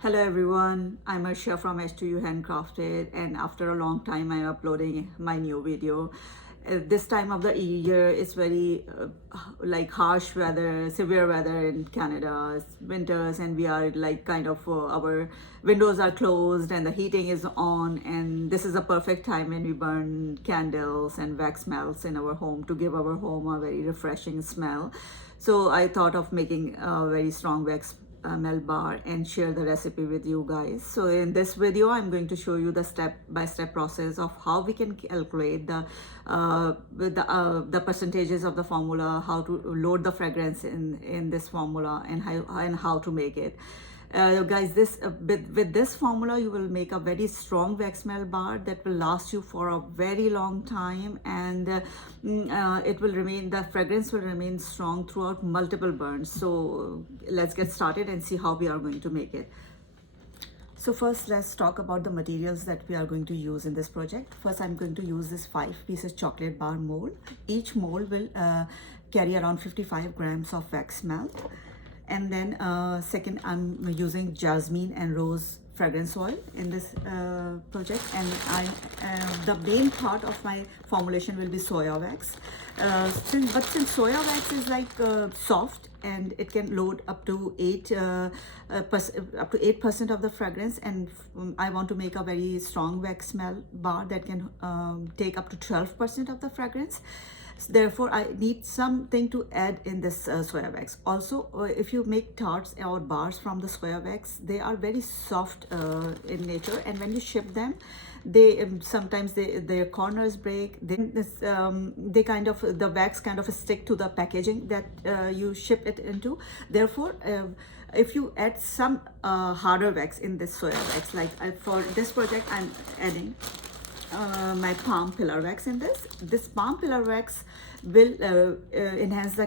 Hello everyone, I'm Arsha from H2U Handcrafted, and after a long time I'm uploading my new video. This time of the year it's very like harsh weather, severe weather in Canada. It's winters and we are like kind of our windows are closed and the heating is on, and this is a perfect time when we burn candles and wax melts in our home to give our home a very refreshing smell. So I thought of making a very strong wax melt bar and share the recipe with you guys. So in this video I'm going to show you the step-by-step process of how we can calculate the percentages of the formula, how to load the fragrance in this formula, and how to make it. Guys, with this formula you will make a very strong wax melt bar that will last you for a very long time, and it will remain, the fragrance will remain strong throughout multiple burns. So let's get started and see how we are going to make it. So first let's talk about the materials that we are going to use in this project. First, I'm going to use this 5 pieces chocolate bar mold. Each mold will carry around 55 grams of wax melt. And then second, I'm using jasmine and rose fragrance oil in this project, and the main part of my formulation will be soya wax. Since soya wax is like soft and it can load up to 8% of the fragrance, and I want to make a very strong wax smell bar that can take up to 12% of the fragrance. Therefore, I need something to add in this soya wax. Also, if you make tarts or bars from the soya wax, they are very soft in nature, and when you ship them, they sometimes their corners break. They kind of, the wax kind of stick to the packaging that you ship it into. Therefore, if you add some harder wax in this soya wax, like for this project, I'm adding my palm pillar wax in this palm pillar wax will enhance the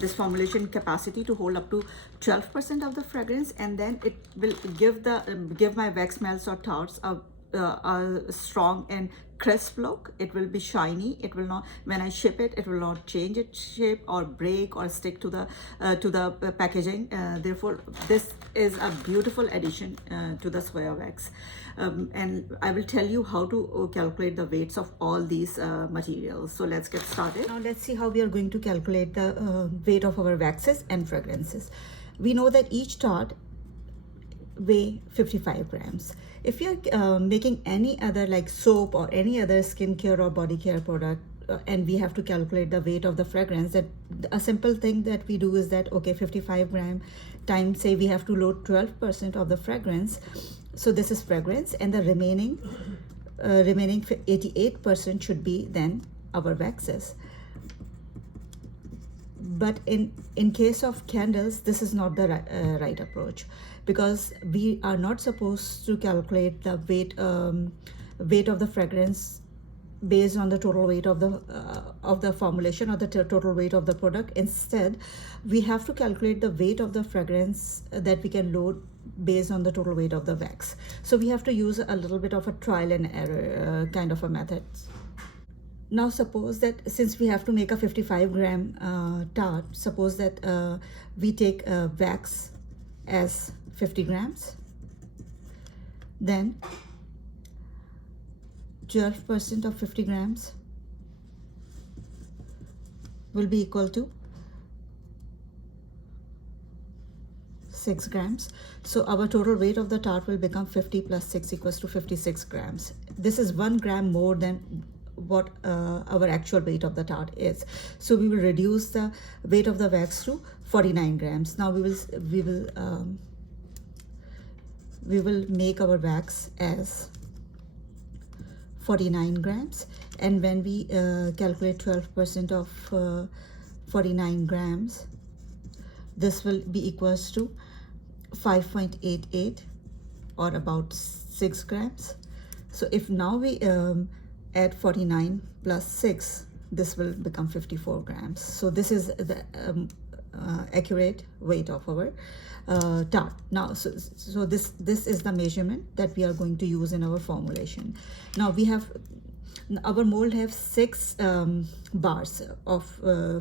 this formulation capacity to hold up to 12% of the fragrance, and then it will give my wax melts or tarts a strong and crisp look. It will be shiny. It will not, when I ship it, it will not change its shape or break or stick to the packaging. Therefore, this is a beautiful addition to the soya wax. And I will tell you how to calculate the weights of all these materials. So let's get started. Now let's see how we are going to calculate the weight of our waxes and fragrances. We know that each tart weigh 55 grams. If you're making any other like soap or any other skincare or body care product, and we have to calculate the weight of the fragrance, that a simple thing that we do is that, okay, 55 gram times, say we have to load 12% of the fragrance. So this is fragrance, and the remaining 88% should be then our waxes. But in case of candles, this is not the right approach, because we are not supposed to calculate the weight of the fragrance based on the total weight of the formulation or the total weight of the product. Instead, we have to calculate the weight of the fragrance that we can load based on the total weight of the wax. So we have to use a little bit of a trial and error kind of a method. Now suppose that since we have to make a 55 gram tart, suppose that we take wax as 50 grams, then 12% of 50 grams will be equal to 6 grams. So our total weight of the tart will become 50 plus 6 equals to 56 grams. This is 1 gram more than what our actual weight of the tart is. So we will reduce the weight of the wax to 49 grams. Now we will make our wax as 49 grams, and when we calculate 12% of 49 grams, this will be equals to 5.88 or about 6 grams. So if now we add 49 plus 6, this will become 54 grams. So this is the accurate weight of our tart. Now, so this is the measurement that we are going to use in our formulation. Now we have, our mold have 6 bars of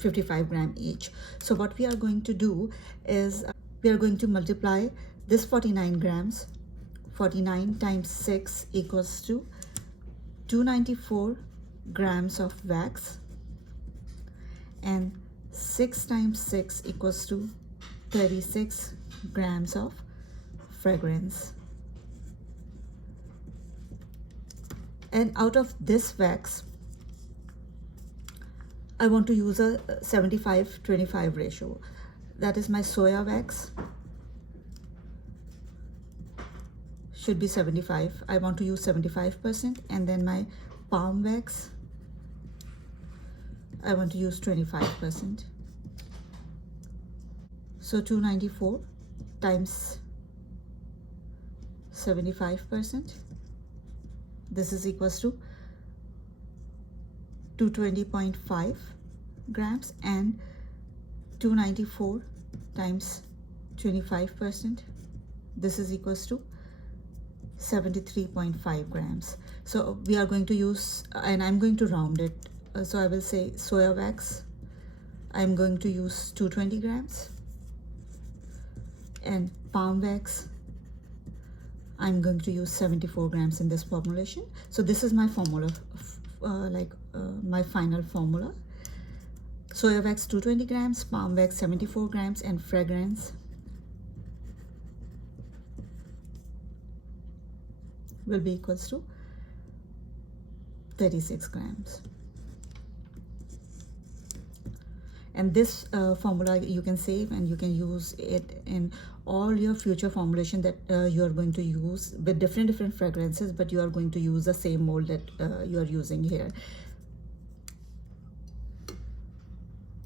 55 gram each. So what we are going to do is we are going to multiply this 49 grams, 49 times 6 equals to 294 grams of wax, and 6 times 6 equals to 36 grams of fragrance. And out of this wax, I want to use a 75-25 ratio. That is my soya wax should be 75. I want to use 75%, and then my palm wax, I want to use 25%. So 294 times 75%. This is equals to 220.5 grams, and 294 times 25%. This is equals to 73.5 grams. So we are going to use, and I'm going to round it. So I will say soya wax, I'm going to use 220 grams, and palm wax, I'm going to use 74 grams in this formulation. So this is my formula, my final formula. Soya wax 220 grams, palm wax 74 grams, and fragrance will be equals to 36 grams. And this formula you can save, and you can use it in all your future formulation that you are going to use with different fragrances, but you are going to use the same mold that you are using here.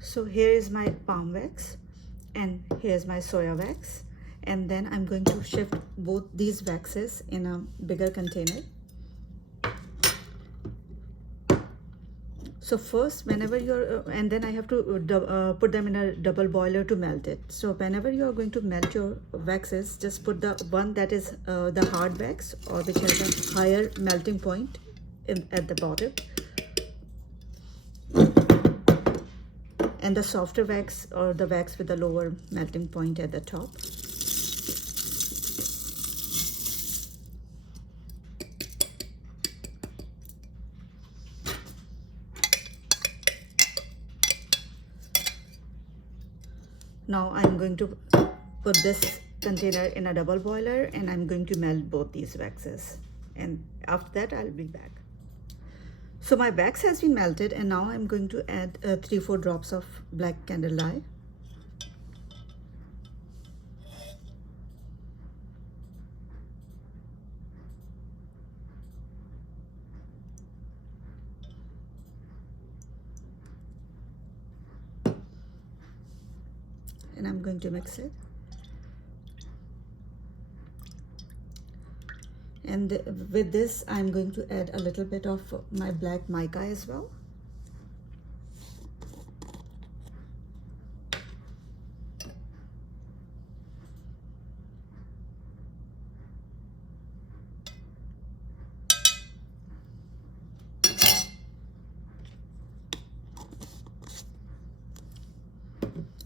So here is my palm wax, and here's my soya wax, and then I'm going to shift both these waxes in a bigger container. So first, whenever you're, and then I have to put them in a double boiler to melt it. So whenever you are going to melt your waxes, just put the one that is the hard wax, or which has a higher melting point at the bottom, and the softer wax, or the wax with the lower melting point, at the top. Now I'm going to put this container in a double boiler, and I'm going to melt both these waxes, and after that I'll be back. So my wax has been melted, and now I'm going to add 3-4 drops of black candle dye. And I'm going to mix it. And with this, I'm going to add a little bit of my black mica as well.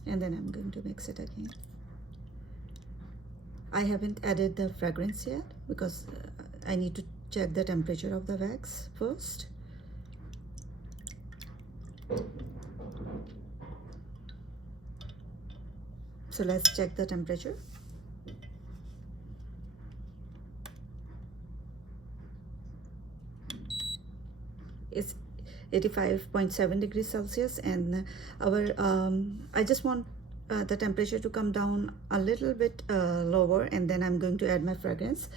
And then I'm going to mix it again. I haven't added the fragrance yet because I need to check the temperature of the wax first. So let's check the temperature. It's 85.7 degrees Celsius, and our I just want the temperature to come down a little bit lower, and then I'm going to add my fragrance.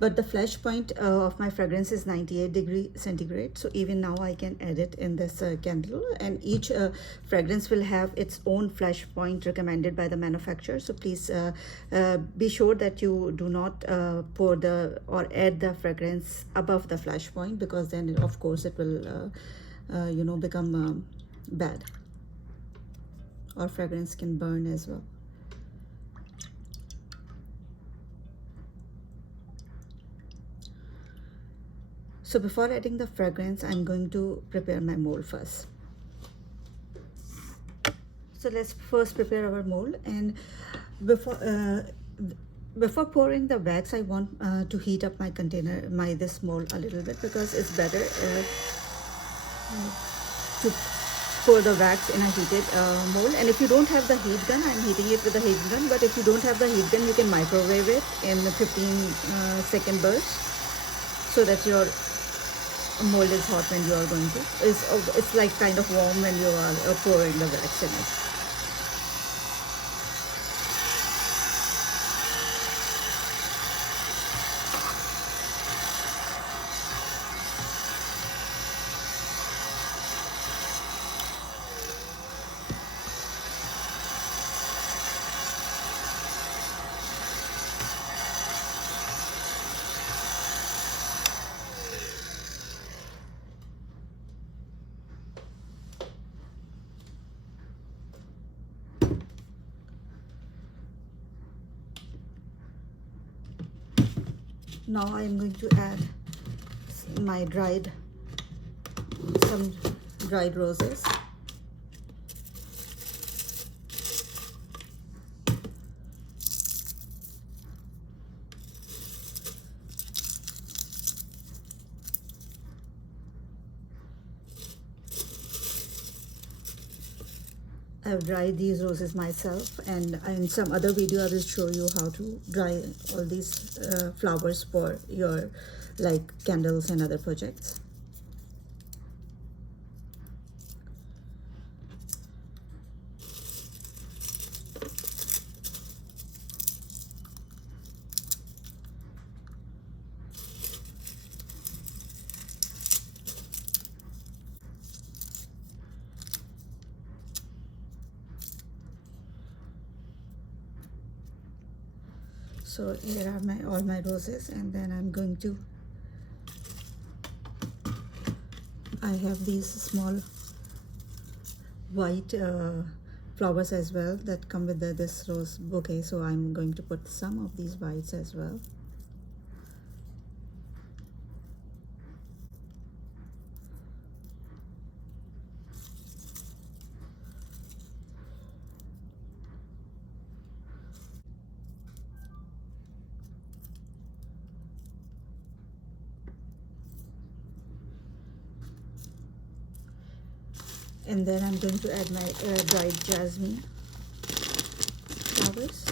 But the flash point of my fragrance is 98 degrees centigrade, so even now I can add it in this candle, and each fragrance will have its own flash point recommended by the manufacturer. So please be sure that you do not pour the or add the fragrance above the flash point, because then of course it will become bad, or fragrance can burn as well. So before adding the fragrance, I'm going to prepare my mold first. So let's first prepare our mold, and before Before pouring the wax, I want to heat up my container, this mold a little bit, because it's better to pour the wax in a heated mold. And if you don't have the heat gun, I'm heating it with a heat gun, but if you don't have the heat gun, you can microwave it in 15-second bursts, so that your mold is hot when you are going to, it's like kind of warm when you are pouring the wax in it. Now I am going to add my some dried roses. I've dried these roses myself, and in some other video I will show you how to dry all these flowers for your candles and other projects. So here are all my roses, and then I have these small white flowers as well that come with this rose bouquet, so I'm going to put some of these whites as well. And then I'm going to add my dried jasmine flowers.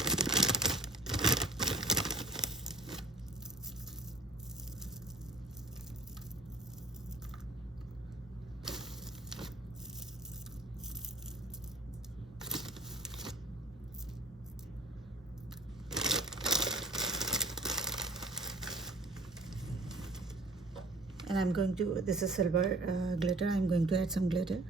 And I'm going to, this is silver glitter, I'm going to add some glitter.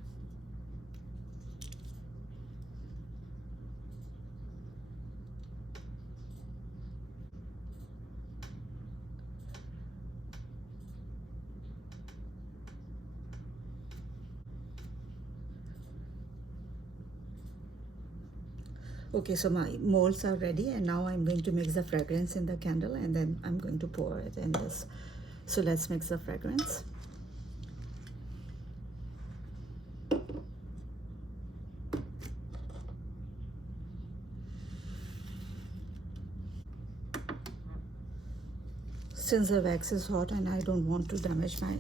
Okay, so my molds are ready, and now I'm going to mix the fragrance in the candle, and then I'm going to pour it in this. So let's mix the fragrance. Since the wax is hot and I don't want to damage my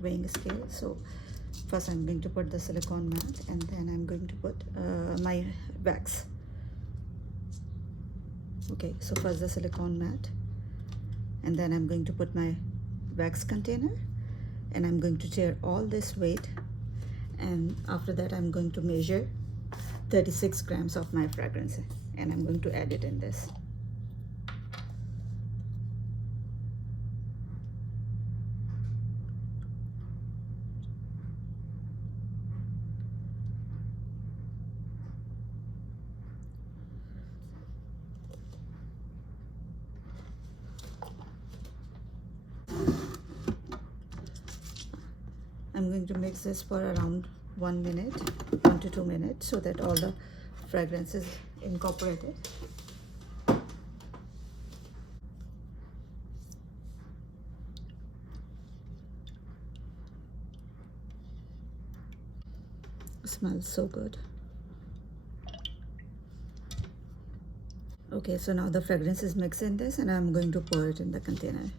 weighing scale, so first I'm going to put the silicone mat, and then I'm going to put my wax. Okay, so first the silicone mat, and then I'm going to put my wax container, and I'm going to tear all this weight, and after that I'm going to measure 36 grams of my fragrance, and I'm going to add it in this. I'm going to mix this for around 1 to 2 minutes, so that all the fragrance is incorporated. It smells so good. Okay, so now the fragrance is mixed in this, and I'm going to pour it in the container.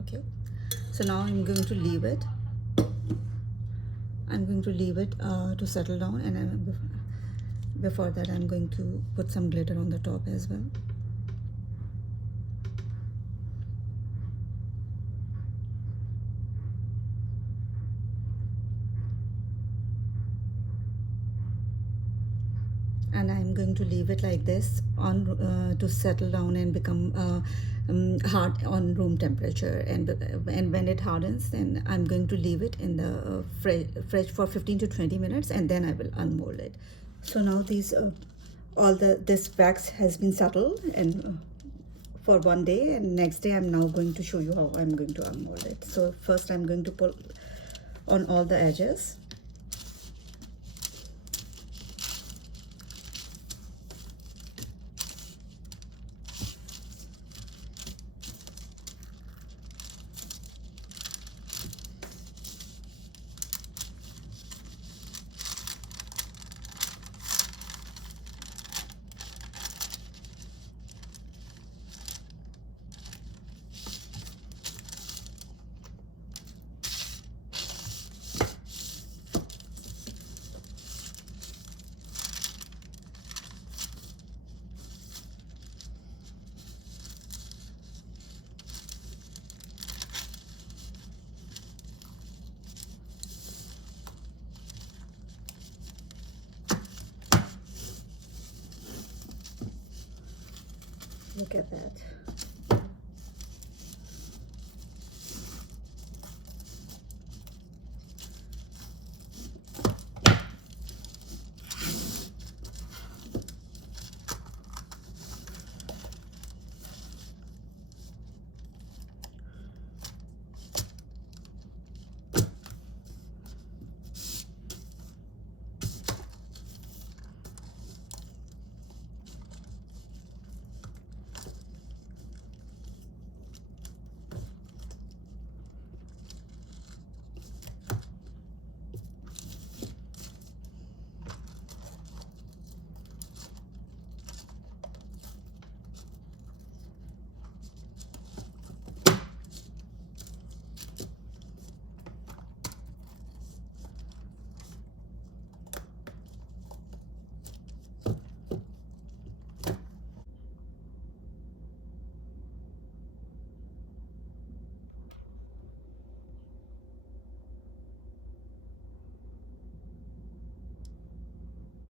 Okay, so now I'm going to leave it. To settle down, and before that I'm going to put some glitter on the top as well. And I'm going to leave it like this on to settle down and become hard on room temperature, and when it hardens, then I'm going to leave it in the fridge for 15 to 20 minutes, and then I will unmold it. So now these this wax has been settled and for one day, and next day I'm now going to show you how I'm going to unmold it. So first I'm going to pull on all the edges. Look at that.